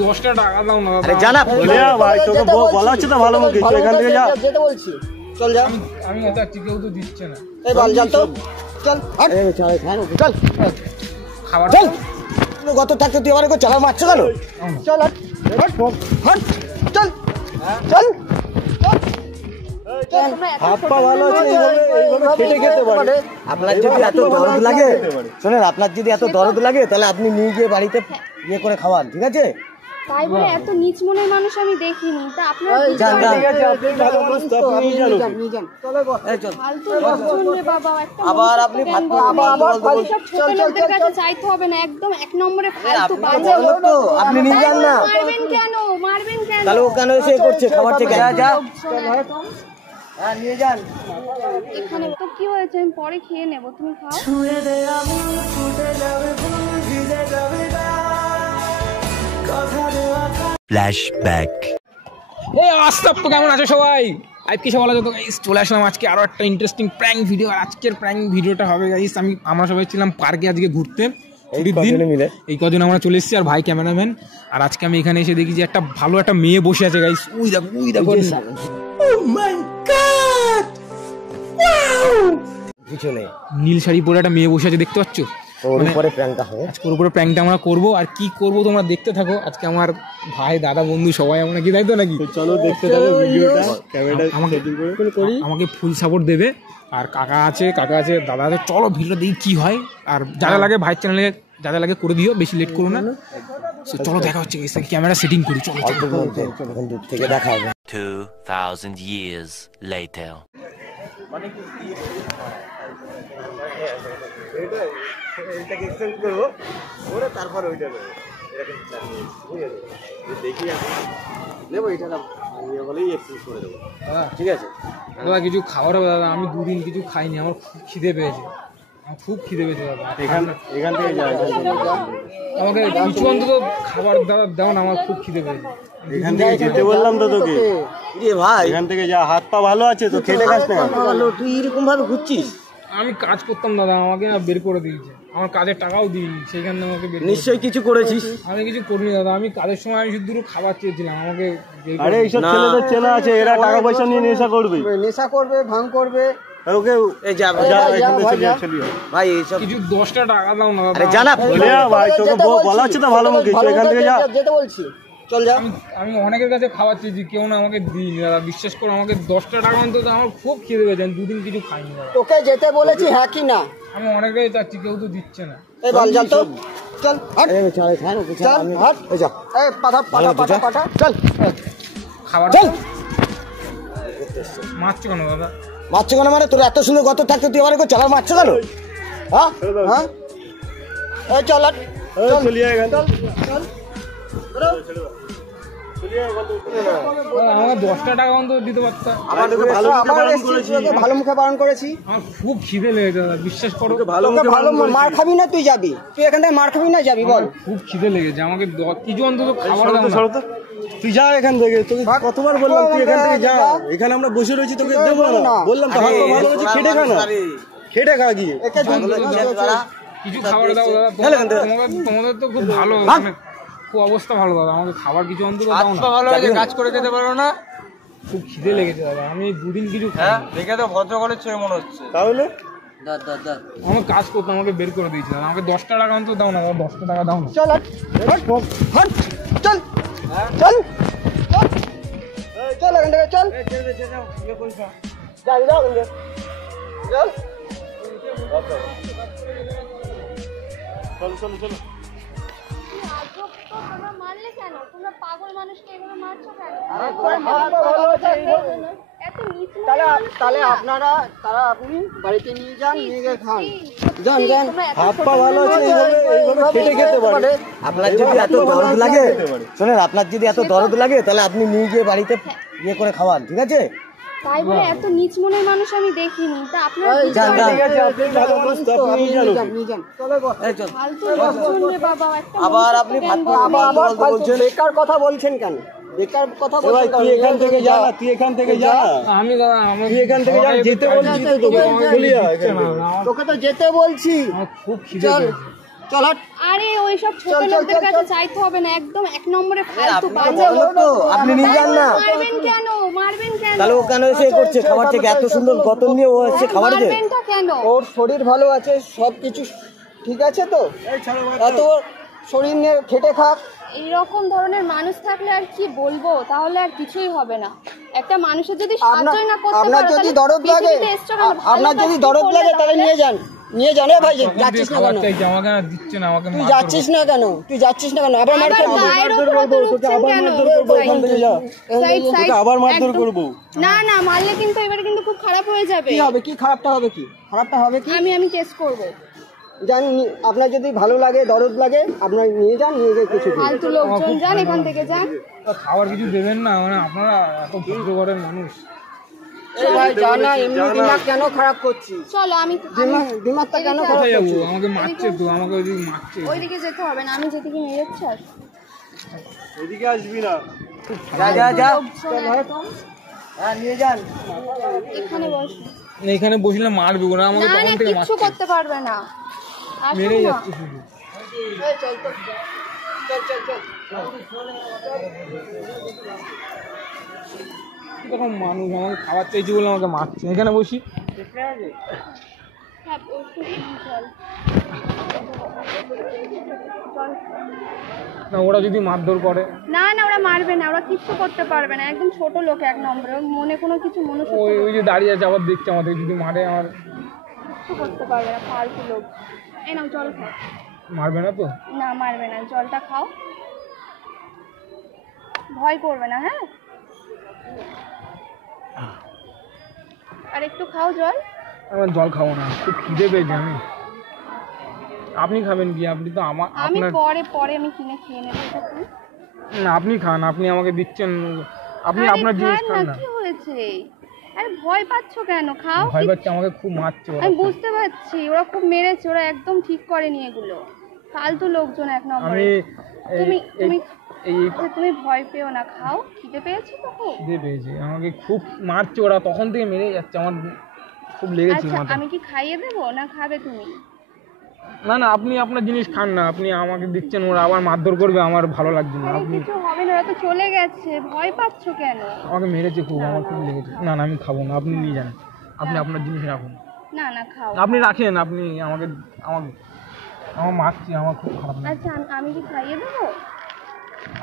10টা টাকা দাও না আরে জানা ভাই তোকে বলা হচ্ছে তো ভালো মুখে এখান থেকে যা যেতে বলছি চল যা আমি এত কেউ তো দিচ্ছে না এই বল চল তো চল চল খাবার চল কত থাকতে তুই আমার চালা মারছ কেন চল হট চল চল হাত পা ভালো আছে এইভাবে খেটে খেতে পারে আপনার যদি এত দরদ লাগে শোনেন আপনার যদি এত দরদ লাগে তাহলে আপনি নিয়ে গিয়ে বাড়িতে ইয়ে করে খাওয়ান ঠিক আছে তাই বলে এত নিচ মনের মানুষ আমি দেখিনি তা আপনারা আবার আপনি ছোট লোকদের কাছে চাইতে হবে না একদম এক নম্বরে ফালতু বাজে আপনি নিয়ে যান না মারবেন কেন তাহলে ও কেন এসে করছে খাবার থেকে যা হ্যাঁ নিয়ে যান এখানে তো কি হয়েছে আমি পরে খেয়ে নেব তুমি খাও ফ্ল্যাশব্যাক আস্তাব তো কেমন আছো সবাই আজকে সবাই বলা যেত গাইস চলে আসলাম আজকে আরো একটা ইন্টারেস্টিং প্র্যাঙ্ক ভিডিও আর আজকের প্র্যাঙ্ক ভিডিওটা হবে গাইস আমরা সবাই ছিলাম পার্কে আজকে ঘুরতে এই কদিন আমরা চলে এসেছি আর ভাই ক্যামেরাম্যান আর আজকে আমি এখানে এসে দেখি যে একটা ভালো একটা মেয়ে বসে আছে গাইস ওই দেখো নীল শাড়ি পরে একটা মেয়ে বসে আছে দেখতে পাচ্ছ ওর উপরে প্র্যাঙ্কটা হবে আজকে ওর উপরে প্র্যাঙ্কটা আমরা করবো আর কি করবো তোমরা দেখতে থাকো আজকে আমার ভাই দাদা বন্ধু সবাই আমরা কি তাই তো নাকি চলো দেখতে থাকো ভিডিওটা ক্যামেরাটা আমাকে ফুল সাপোর্ট দেবে আর কাকা আছে দাদা আছে চলো ভিডিওটা দেখি কি হয় আর যারা লাগে ভাইয়ের চ্যানেলে যারা লাগে করে দিও বেশি লেট করো না চলো দেখা হচ্ছে ক্যামেরা সেটিং করি চলো দূর থেকে দেখা হবে 2000 years later এটাকে এক্সচেঞ্জ করবো ওরে তারপর ওইটা এরকম দেখি নেবো এটা নিয়ে বলেই এক্সচেঞ্জ করে দেবো ঠিক আছে দাদা কিছু খাবার হবে দাদা আমি দুদিন কিছু খাইনি আমার খুব খিদে পেয়েছে দাদা এখান থেকে আমাকে কিছু অন্তত খাবার দাদা দাও না আমার খুব খিদে পেয়েছে এখান থেকে যেতে বললাম তো তোকে ভাই এখান থেকে যা হাত পা ভালো আছে তো খেতে খাস না তুই এরকম ভাবে ঘুরছিস আমি কাজ করতাম দাদা আমাকে বের করে দিয়েছে আমার কাজের টাকাও দিইনি সেইখানে আমাকে নিশ্চয়ই কিছু করেছিস আমি কিছু করিনি দাদা আমি কাজের সময় আমি শুধু খাবার চেয়েছিলাম আমাকে আরে এইসব ছেলেদের চেনা আছে এরা টাকা পয়সা নিয়ে নেশা করবে ভাঙ করবে ওকে এই যা ভাই এইসব কিছু 10টা টাকা দাও না আরে জানা ভাই তোকে বলা হচ্ছে তো ভালো মুখে এখান থেকে যা যেতে বলছি চল যা আমি অনেকের কাছে খাবার চেয়েছি কেউ না আমাকে দিইনি দাদা বিশ্বাস করো আমাকে 10টা টাকা অন্তত আমার খুব খিদে পেয়েছে আমি দুদিন কিছু খাইনি দাদা তোকে যেতে বলেছি হ্যাঁ কি না আমি অনেক জায়গায় যাচ্ছি কেউ তো দিচ্ছে না এই বল চল তো চল চল হাট এই যা এই পাঠা চল খাবার চল মারছো কেন দাদা মারছো কেন মানে তোর এত সুন্দর গত থাকতে তুই আমার চালা মারছো কেন হ্যাঁ এই চল চলিয়ে চল আমাকে 10টা টাকা অন্তত দিতে পারতাম ভালো মুখে বারণ করেছি আমার খুব খিদে লেগেছে দাদা বিশ্বাস করো ভালো মার খাবি না তুই যাবি তুই এখান থেকে মার খাবি না যাবি বল খুব খিদে লেগেছে আমাকে কিছু অন্তত খাবার দাও না তুই যা এখান থেকে তোকে কতবার বললাম তুই এখান থেকে যা এখানে আমরা বসে রয়েছি তোকে দেবো না বললাম তো হাত ভালো হচ্ছে খেটে খা না খেটে খা গিয়ে কিছু খাবার দাও দাদা তোমাদের তো খুব ভালো খুব অবস্থা ভালো দাদা আমাকে খাবার কিছু অন্তত দাও না ভালো আছে কাজ করে খেতে পারো না খুব খিদে লেগেছে দাদা আমি দুদিন কিছু দেখে তো ভদ্র করে ছেড়ে মনে হচ্ছে তাহলে আমাকে কাজ করতে আমাকে বের করে দিয়েছিল আমাকে 10টা টাকা অন্তত দাও না 10টা টাকা দাও না চল চল চল চল এখান থেকে চল চল চল তোমরা মারলে কেন তোমরা পাগল মানুষকে এভাবে মারছো কেন তাহলে আপনি বাড়িতে নিয়ে যান নিয়ে গিয়ে খান যান হাত পা ভালো আছে এইভাবে খেটে খেতে পারে আপনার যদি এত দরদ লাগে শোনেন আপনার যদি এত দরদ লাগে তাহলে আপনি নিয়ে গিয়ে বাড়িতে ইয়ে করে খাওয়ান ঠিক আছে তাই বলে এত নিচ মনের মানুষ আমি দেখিনি তা আপনারা আবার আপনি বেকার কথা বলছেন কেন বেকার কথা তুই এখান থেকে যা তুই এখান থেকে যা আমি তুই এখান থেকে যা যেতে বলছি তো তোকে তো যেতে বলছি খুব খিদে চল হাট। আরে ওইসব ছোট লোকদের কাছে চাইতে হবে না, একদম এক নম্বরে ফালতু বাজে। আপনি নিয়ে যান না। মারবেন কেন? মারবেন কেন? তাহলে ও কেন এসে করছে খাবার থেকে এত সুন্দর গতন নিয়ে ও এসে খাবার দিয়ে? মারবেনটা কেন? ওর শরীর ভালো আছে, সব কিছু ঠিক আছে তো, এত শরীর নিয়ে খেটে খাক। এইরকম ধরনের মানুষ থাকলে আর কি বলবো, তাহলে আর কিছুই হবে না। একটা মানুষের যদি সাহায্য না করতে আপনার পারে, যদি তাহলে দরদ লাগে, পৃথিবীতে এসছো কেন? ভালো আপনার কাজ যদি কি দরদ করলে লাগে তাহলে তাহলে? নিয়ে যান, নিয়ে যান। ভাই যাচ্ছিস না খাবার কেন? চাইছে আমাকে, না দিচ্ছে না আমাকে, তুই যাচ্ছিস না কেন? তুই যাচ্ছিস না কেন? আবার মার আবার খাবি। গায়ের উপর অত উঠছেন কেন? সাইড, সাইড, আবার মারধর একদম। করবো। না না, মারলে কিন্তু এবারে কিন্তু খুব খারাপ হয়ে যাবে। কি হবে? কি খারাপটা হবে? কি খারাপটা হবে? কি আমি কেস করব। যান, আপনার যদি ভালো লাগে দরদ লাগে আপনার নিয়ে যান, নিয়ে গিয়ে কিছু দিন। ফালতু লোকজন যান এখান থেকে, যান। খাবার কিছু দেবেন না, মানে আপনারা এত ভদ্র ঘরের মানুষ। এই ভাই জানা এমনি দিমাগ কেন খারাপ করছিস? চলো দিমাগটা কেন খারাপ কোথায় যাবো? করছিস? আমাকে মারছে তো, আমাকে ওইদিকে মারছে। ওইদিকে যেতে হবে না, আমি যেদিকে নিয়ে যাচ্ছি আর এদিকে আসবি না। যা যা যা, হ্যাঁ নিয়ে যান। এখানে বস। এখানে বসলে মারবে ওরা আমাকে, না তখন না, থেকে কিচ্ছু মারছে, করতে পারবে না। আসুন মেরেই না। যাচ্ছে শুধু। এই চল তো, চল চল চল। এরকম মানুষ আমাকে খাবার চাইছি বলে আমাকে মারছে। এখানে বসি। হ্যাঁ, ওষুধ নিয়ে চল। চল। না ওরা যদি মারধর করে, না না, ওরা মারবে না, ওরা কিচ্ছু করতে পারবে না। একদম ছোট লোক এক নম্বরে, ওর মনে কোনো কিছু মনুষ্যত্ব ওই যে দাঁড়িয়ে আছে আবার দেখছে আমাদের, যদি মারে আমার কিচ্ছু করতে পারবে না, ফালতু লোক। এই নাও জল খাও। মারবে না তো? না মারবে না, জলটা খাও, ভয় করবে না। হ্যাঁ, আর একটু খাও জল। আমার জল খাবো না, খুব খিদে পেয়েছে। আপনি খাবেন কি? আপনি তো আমি আপনার পরে আমি কিনে খেয়ে নেবো এটা খান। না, আপনি খান, আপনি আমাকে দিচ্ছেন, আপনি আরে আপনার জিনিস খান খান না, না। কি হয়েছে? আরে ভয় পাচ্ছ কেন? খাও। ভয় পাচ্ছে, আমাকে খুব মারছে ওরা। আমি বুঝতে পারছি, ওরা খুব মেরেছে, ওরা একদম ঠিক করেনি এগুলো, ফালতু লোকজন এক নম্বরে। আমি তুমি তুমি এই আচ্ছা, তুমি ভয় পেও না, খাও। খিদে পেয়েছো তো খুব? খিদে পেয়েছে, আমাকে খুব মারছে ওরা, তখন থেকে মেরে যাচ্ছে, আমার খুব লেগেছে আচ্ছা, মাথা। আমি কি খাইয়ে দেবো না খাবে তুমি? না না, আপনি আপনার জিনিস খান না, আপনি আমাকে দিচ্ছেন, ওরা আবার মারধর করবে, আমার ভালো লাগছে না। আরে আপনি কিছু হবে না, ওরা তো চলে গেছে, ভয় পাচ্ছ কেন? আমাকে মেরেছে খুব, আমার খুব লেগেছে। না না, আমি খাবো না, আপনি নিয়ে যান, আপনি আপনার জিনিস রাখুন। না না, খাও। আপনি রাখেন, আপনি আমাকে আমার মারছি, আমার খুব খারাপ লাগে। আচ্ছা, আমি কি খাইয়ে দেবো?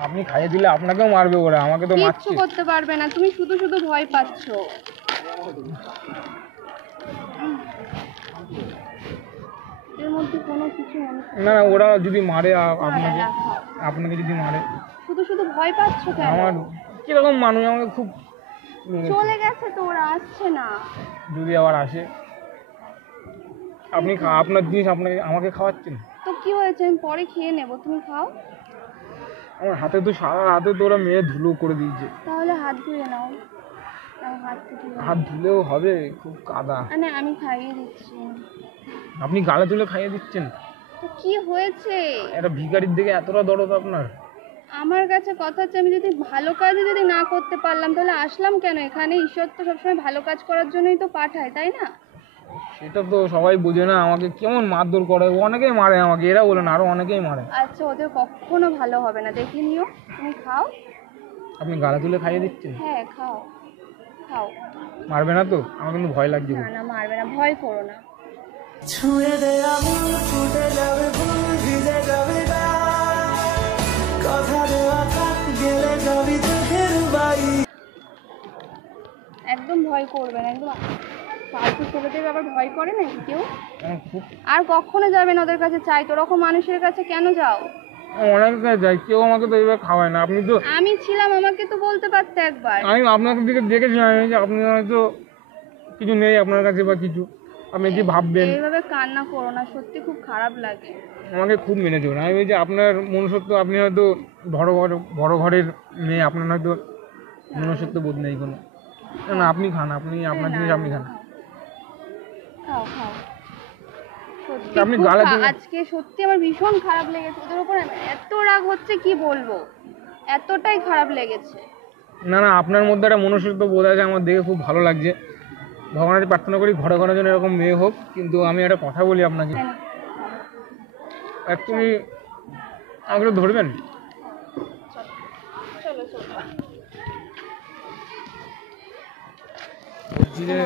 আপনি খাইয়ে দিলে আপনাকেও মারবে ওরা, আমাকে তো কিচ্ছু মারছে। করতে পারবে না, তুমি শুধু শুধু ভয় পাচ্ছ। এর মধ্যে কোনো কিছু মনে হচ্ছে না না, ওরা যদি মারে আপনাকে, না, খাও। আপনাকে যদি মারে, শুধু শুধু ভয় পাচ্ছ কেন? আমার কিরকম মানুষ, আমাকে খুব লেগেছে। চলে গেছে তো, ওরা আসছে না। যদি আবার আসে, আপনি আপনার জিনিস আমাকে খাওয়াচ্ছেন। তো কি হয়েছে, আমি পরে খেয়ে নেবো, তুমি খাও। আমার হাতে তো সারা হাতে তো ওরা মেরে ধুলো করে দিয়েছে। তাহলে হাত ধুয়ে নাও। আমার হাত থেকে হাত ধুলেও হবে, খুব কাদা। মানে আমি খাইয়ে দিচ্ছি। আপনি গালে তুলে খাইয়ে দিচ্ছেন? তো কি হয়েছে? একটা ভিখারির দিকে এতটা দরদ আপনার? আমার কাছে কথা হচ্ছে, আমি যদি ভালো কাজে যদি না করতে পারলাম তাহলে আসলাম কেন এখানে? ঈশ্বর তো সবসময় ভালো কাজ করার জন্যই তো পাঠায়, তাই না? সেটা তো সবাই বোঝে না, আমাকে কেমন মারধর করে, অনেকেই মারে আমাকে, এরা বলে না, আরো অনেকেই মারে। আচ্ছা, ওদের কখনো ভালো হবে না, দেখে নিও। তুমি খাও। আপনি গালে তুলে খাইয়ে দিচ্ছেন? হ্যাঁ, খাও খাও। মারবে না তো? আমার কিন্তু ভয় লাগছে না খুব। না, মারবে না, ভয় করো না। ছুঁয়ে দে আগুন, ছুটে যাবে ফুল, ভিজে যাবে গা, কথা দেওয়া থাক, গেলে যাবি চোখের বাড়ি। একদম ভয় করবে না, একদম। ফালতু ছেলেদের আবার ভয় করে না কেউ? আমার খুব আর কখনো যাবে না ওদের কাছে, চাই তো ওরকম মানুষের কাছে কেন যাও? অনেক কাছে যাই, কেউ আমাকে তো এইভাবে খাওয়ায় না। আপনি তো, আমি ছিলাম, আমাকে তো বলতে পারতে একবার। আমি আপনার দিকে দেখেছিলাম যে আপনি হয়তো কিছু নেই আপনার কাছে বা কিছু, আপনি কি ভাববেন। এইভাবে কান্না করো না, সত্যি খুব খারাপ লাগে। আমাকে খুব মেনে দেবেন। আমি বলছি আপনার মনুষ্যত্ব, আপনি হয়তো বড় ঘরের মেয়ে, আপনার হয়তো মনুষ্যত্ব বোধ নেই কোনো। না না, আপনি খান, আপনি আপনার জিনিস আপনি খান। খাও খাও। সত্যি আপনি খুব গালে দিলে- আজকে সত্যি আমার ভীষণ খারাপ লেগেছে, ওদের উপর এত রাগ হচ্ছে কি বলবো, এতটাই খারাপ লেগেছে। না না, আপনার মধ্যে একটা মনুষ্যত্ব বোধ আছে, আমার দেখে খুব ভালো লাগছে। ভগবানের প্রার্থনা করি ঘরে ঘরে যেন এরকম মেয়ে হোক। কিন্তু আমি একটা কথা বলি আপনাকে, তুমি আমাকে ধরবেন? চলো চলো। বলছি যে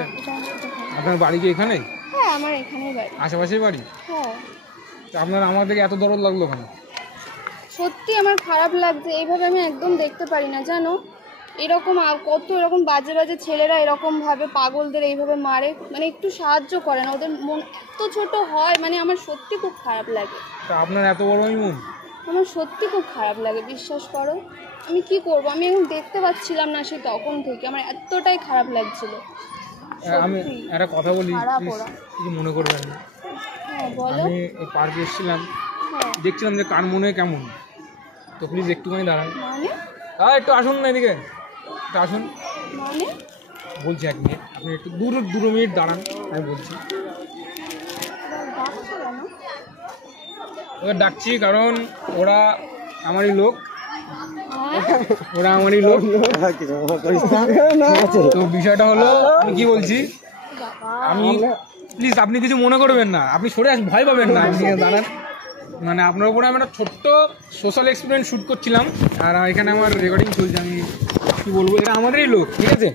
আপনার বাড়ি কি এখানে? হ্যাঁ আমার এখানেই বাড়ি। আশেপাশেই বাড়ি? হ্যাঁ। তো আপনার আমার থেকে এত দরদ লাগলো কেন? সত্যি আমার খারাপ লাগছে, এইভাবে আমি একদম দেখতে পারি না জানো। এরকম কত এরকম বাজে বাজে ছেলেরা এরকম ভাবে পাগলদের এইভাবে মারে, মানে একটু সাহায্য করে না, ওদের মন এত ছোট হয়, মানে আমার সত্যি খুব খারাপ লাগে। তা আপনার এত বড়ই মন? আমার সত্যি খুব খারাপ লাগে, বিশ্বাস করো। আমি কি করব, আমি এখন দেখতে পাচ্ছিলাম না সেই তখন থেকে, আমার এতটাই খারাপ লাগছিল। আমি একটা কথা বলি, খারাপ please, ওরা। কিছু মনে করবেন না। হ্যাঁ বলো। আমি এই পার্কে এসেছিলাম, হ্যাঁ দেখছিলাম যে কার মনে কেমন, তো প্লিজ একটুখানি দাঁড়ান। মানে একটু আসুন না এদিকে, একটু আসুন মানে বলছি। 1 মিনিট, আপনি একটু 2 মিনিট দাঁড়ান, আমি বলছি। ডাকছো কেন? ওদের ডাকছি কারণ ওরা আমারই লোক, হ্যাঁ ওরা আমারই লোক। কিছু মনে করিস না। তো বিষয়টা হলো, আমি কি বলছি, আমি প্লিজ আপনি কিছু মনে করবেন না, আপনি সরে আসুন, ভয় পাবেন না, আপনি দাঁড়ান। মানে আপনার উপরে আমি একটা ছোট্ট সোশ্যাল এক্সপেরিমেন্ট শ্যুট করছিলাম, আর এখানে আমার রেকর্ডিং চলছে। আমি কি বলবো, এটা আমাদেরই লোক, ঠিক আছে?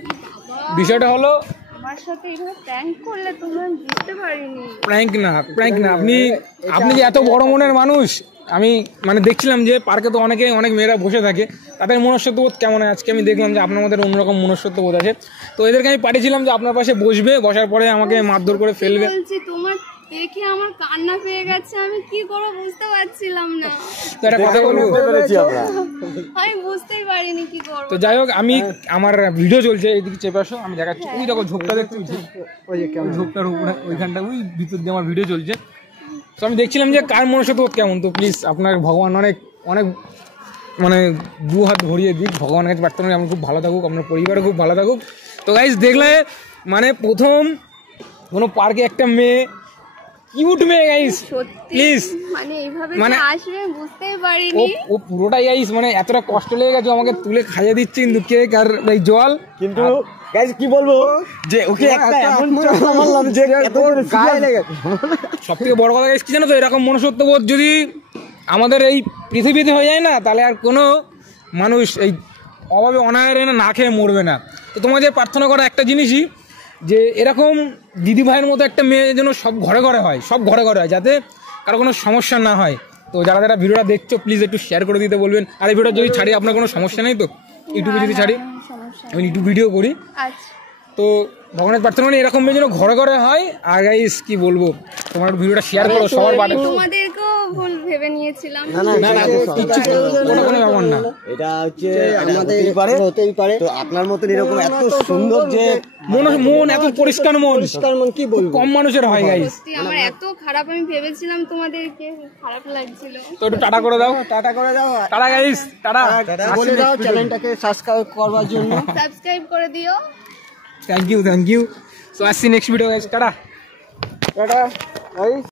বিষয়টা হলো আমার সাথে এইভাবে প্র্যাঙ্ক করলে তোমরা বুঝতে পারিনি। প্র্যাঙ্ক না, প্র্যাঙ্ক না। আপনি যে এত বড় মনের মানুষ, আমি মানে দেখছিলাম যে পার্কে তো অনেক মেয়েরা বসে থাকে, তাদের মনুষ্যত্ববোধ কেমন হয়। আজকে আমি দেখলাম যে আপনার মধ্যে অন্যরকম মনুষ্যত্ববোধ আছে, তো এদেরকে আমি পাঠিয়েছিলাম যে আপনার পাশে বসবে, বসার পরে আমাকে মারধর করে ফেলবে। বলছি তোমার দেখে আমার কান্না পেয়ে গেছে, আমি কি করবো বুঝতে পারছিলাম না। তো একটা কথা বলবো, আমি বুঝতেই পারিনি কি করবো। তো যাই হোক, আমি আমার ভিডিও চলছে, এইদিকে চেপে আসো, আমি দেখাচ্ছি। ওই দেখো ঝোপটা দেখতে, ওই ঝোপটার উপরে ওইখানটা, ওই ভিতর দিয়ে আমার ভিডিও চলছে। তো আমি দেখছিলাম যে কার মনুষ্যত্ববোধ কেমন। তো প্লিজ আপনার ভগবান অনেক মানে 2 হাত ভরিয়ে দিক, ভগবানের কাছে প্রার্থনা করি আপনি খুব ভালো থাকুক, আপনার পরিবারও খুব ভালো থাকুক। তো গাইস দেখলে, মানে প্রথম কোনো পার্কে একটা মেয়ে, কিউট মেয়ে গাইস, সত্যি প্লিজ মানে এইভাবে মানে- যে আসবে বুঝতেই ও পারিনি। ও পুরোটাই গাইস, মানে এতটা কষ্ট লেগে গেছে, আমাকে তুলে খাইয়ে দিচ্ছে কিন্তু কেক আর এই জল। কিন্তু গাইস কি বলবো, যে ওকে একটা এমন চড় মারলাম যে এত জোরে গায়ে লেগে সব থেকে বড় কথা গাইস কি জানো তো, এরকম মনুষ্যত্ববোধ যদি আমাদের এই পৃথিবীতে হয়ে যায় না, তাহলে আর কোনো মানুষ এই অভাবে অনাহারে না খেয়ে মরবে না। তো তোমাদের প্রার্থনা করা একটা জিনিসই, যে এরকম দিদি ভাইয়ের মতো একটা মেয়ে যেন সব ঘরে ঘরে হয়, যাতে কারো কোনো সমস্যা না হয়। তো যারা ভিডিওটা দেখছো প্লিজ একটু শেয়ার করে দিতে বলবেন। আর এই ভিডিও যদি ছাড়ি আপনার কোনো সমস্যা নেই তো? ইউটিউবে যদি ছাড়ি, সমস্যা আমি ইউটিউব ভিডিও করি, আচ্ছা তো ভগবানের প্রার্থনা মানে এরকম মেয়ে যেন ঘরে ঘরে হয়। আর গাইস কি বলবো, তোমার ভিডিওটা শেয়ার করো সবার বাড়ি। তোমাদেরকেও ভুল ভেবে নিয়েছিলাম। না কিচ্ছু কোনো ব্যাপার না। এটা হচ্ছে আমাদের হতেই পারে। তো আপনার মতন এরকম এত সুন্দর যে মন এত পরিষ্কার মন কি বলবো, কম মানুষের হয় গাইস। সত্যি আমার এত খারাপ, আমি ভেবেছিলাম তোমাদেরকে, খারাপ লাগছিল। তো একটু টাটা করে দাও। টাটা করে দাও, টাটা গাইস, টাটা বলে দাও চ্যানেলটাকে সাবস্ক্রাইব করবার জন্য। সাবস্ক্রাইব করে দিও। Thank you. সো আসছি next video guys, tata. Tata.